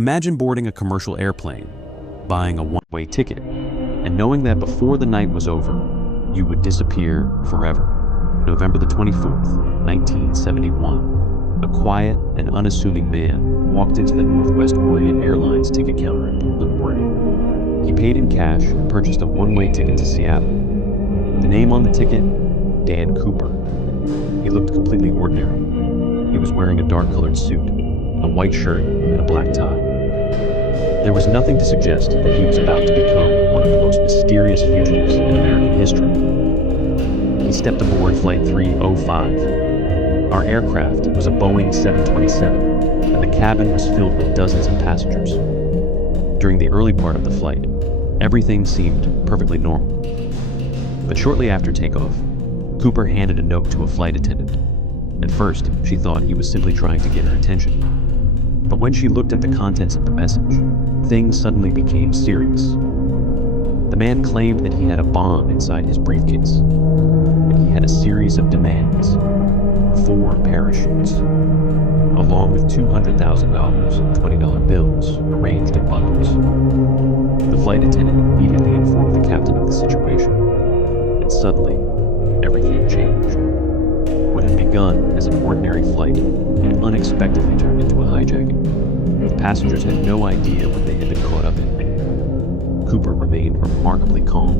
Imagine boarding a commercial airplane, buying a one-way ticket, and knowing that before the night was over, you would disappear forever. November the 24th, 1971. A quiet and unassuming man walked into the Northwest Orient Airlines ticket counter in Portland, Oregon. He paid in cash and purchased a one-way ticket to Seattle. The name on the ticket? Dan Cooper. He looked completely ordinary. He was wearing a dark-colored suit, a white shirt, and a black tie. There was nothing to suggest that he was about to become one of the most mysterious fugitives in American history. He stepped aboard Flight 305. Our aircraft was a Boeing 727, and the cabin was filled with dozens of passengers. During the early part of the flight, everything seemed perfectly normal. But shortly after takeoff, Cooper handed a note to a flight attendant. At first, she thought he was simply trying to get her attention. But when she looked at the contents of the message, things suddenly became serious. The man claimed that he had a bomb inside his briefcase, and he had a series of demands: 4 parachutes, along with $200,000 in $20 bills arranged in bundles. The flight attendant immediately informed the captain of the situation, and suddenly, everything changed. What had begun as an ordinary flight unexpectedly turned into a hijacking. The passengers had no idea what they had been caught up in. Cooper remained remarkably calm.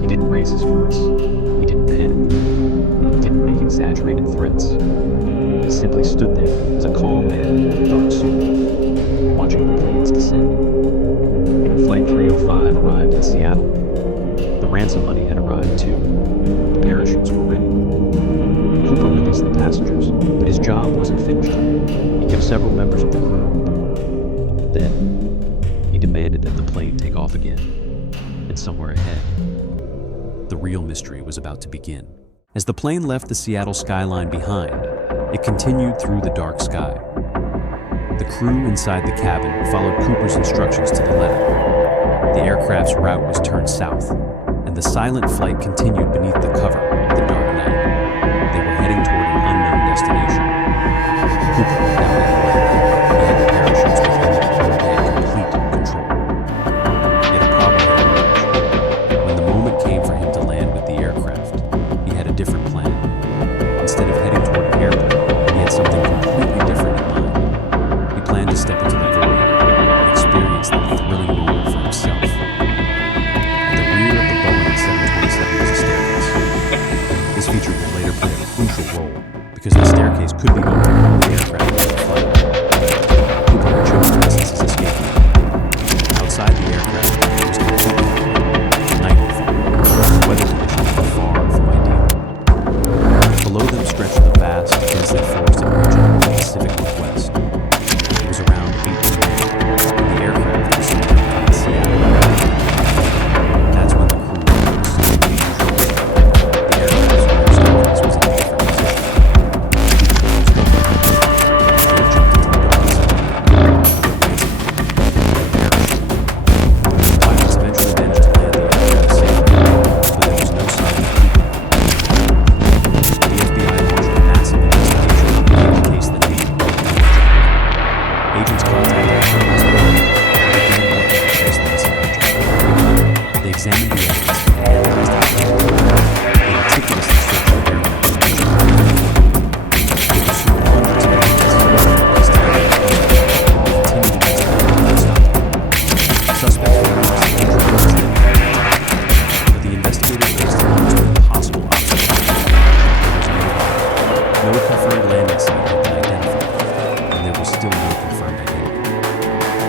He didn't raise his voice. He didn't panic. He didn't make exaggerated threats. He simply stood there as a calm man in a dark suit, watching the planes descend. When Flight 305 arrived in Seattle, the ransom money had arrived too. The parachutes were ready. Cooper released the passengers, but his job wasn't finished. He kept several members of the crew. Then, he demanded that the plane take off again, and somewhere ahead, the real mystery was about to begin. As the plane left the Seattle skyline behind, it continued through the dark sky. The crew inside the cabin followed Cooper's instructions to the letter. The aircraft's route was turned south, and the silent flight continued beneath the cover of the dark night. They were heading toward an unknown destination. Cooper now had he had the parachutes with him. They had complete control. Yet a problem had emerged. When the moment came for him to land with the aircraft, he had a different plan. Instead of heading toward an airport, he had something completely different in mind. He planned to step into the void and experience that thrilling moment for himself. At the rear of the Boeing 727 was a staircase. This feature would later play a crucial role because the staircase could be opened while the aircraft was in flight. Cooper had chosen this as his escape route. Outside the aircraft was completely night was falling. The weather conditions were far from ideal. Below them stretched the vast, densely forested region of the Pacific Northwest. It was around 8 p.m. and the aircraft was somewhere between Seattle and Reno. That's when the crew noticed the unusual. The aircraft's rear staircase was in a different position. Examined the evidence and analyzed the data. They meticulously searched the aircraft. They pursued hundreds of evidence and placed together and continued to investigate non-stop. Suspects were lost in injuries, but the investigators faced almost an impossible obstacle. There was no confirmed landing site had been identified, and there was still no confirmed identity.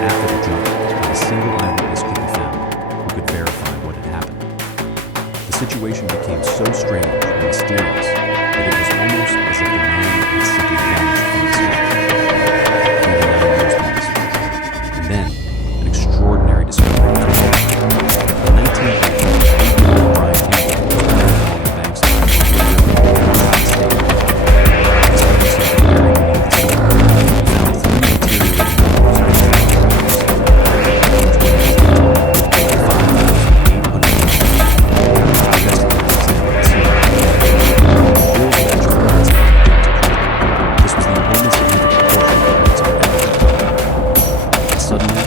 After the jump, not a single eyewitness could be found who could verify what had happened. The situation became so strange and mysterious that it was almost as if the man had simply vanished from the sky. 9 years passed, and then an extraordinary discovery was made. In 1980, Brian Hinckley was playing along the banks of the United States. He discovered something very beneath the soil. He found 3 deteriorating bones. This was the only suddenly,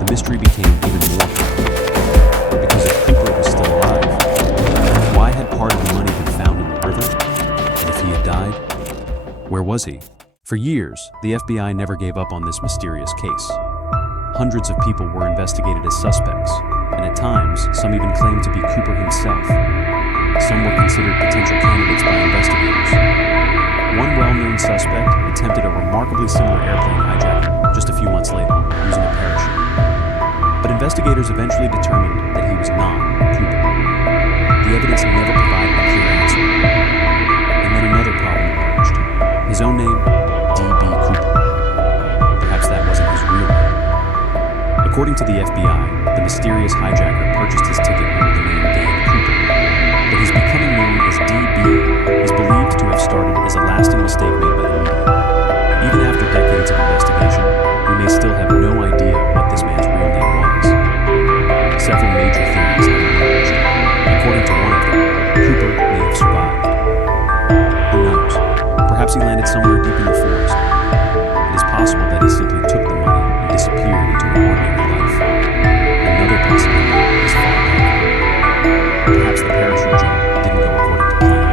the mystery became even more complicated. Because if Cooper was still alive, why had part of the money been found in the river? And if he had died, where was he? For years, the FBI never gave up on this mysterious case. Hundreds of people were investigated as suspects, and at times, some even claimed to be Cooper himself. Some were considered potential candidates by investigators. One well-known suspect attempted a remarkably similar airplane hijacking just a few months later, using a parachute. But investigators eventually determined that he was not Cooper. The evidence never provided a clear answer. And then another problem emerged. His own name, D.B. Cooper. Perhaps that wasn't his real name. According to the FBI, the mysterious hijacker purchased his ticket under the name Dan Cooper. But his becoming known as D.B. is believed to have started as a lasting mistake made by the media. Even after decades of investigation, we may still have no idea what this man's real name was. Several major theories have emerged. According to one of them, Cooper may have survived. Who knows? Perhaps he landed somewhere deep in the forest. It is possible that he simply took the money and disappeared into an ordinary life. Another possibility is far back. Perhaps the parachute jump didn't go according to plan.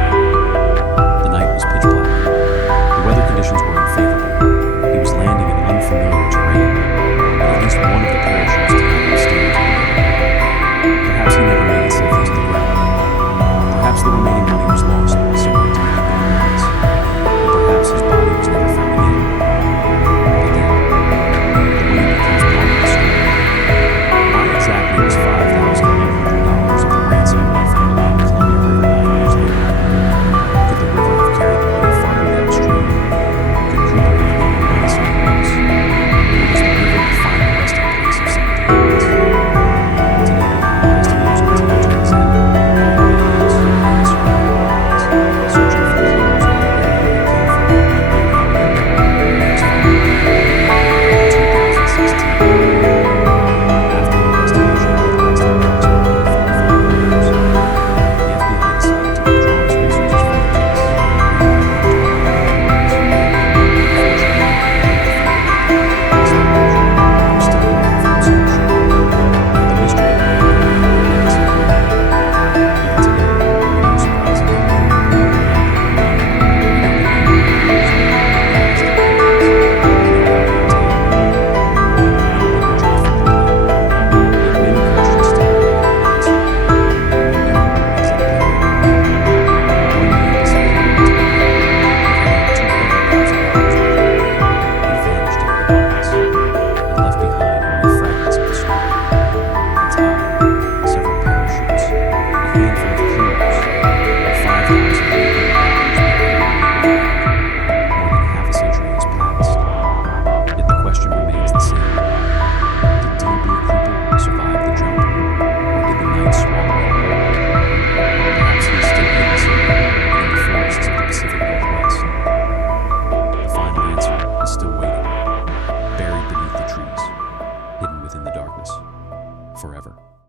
The night was pitch black. The weather conditions were unfavorable. He was landing in unfamiliar terrain, but at least one of the parachutes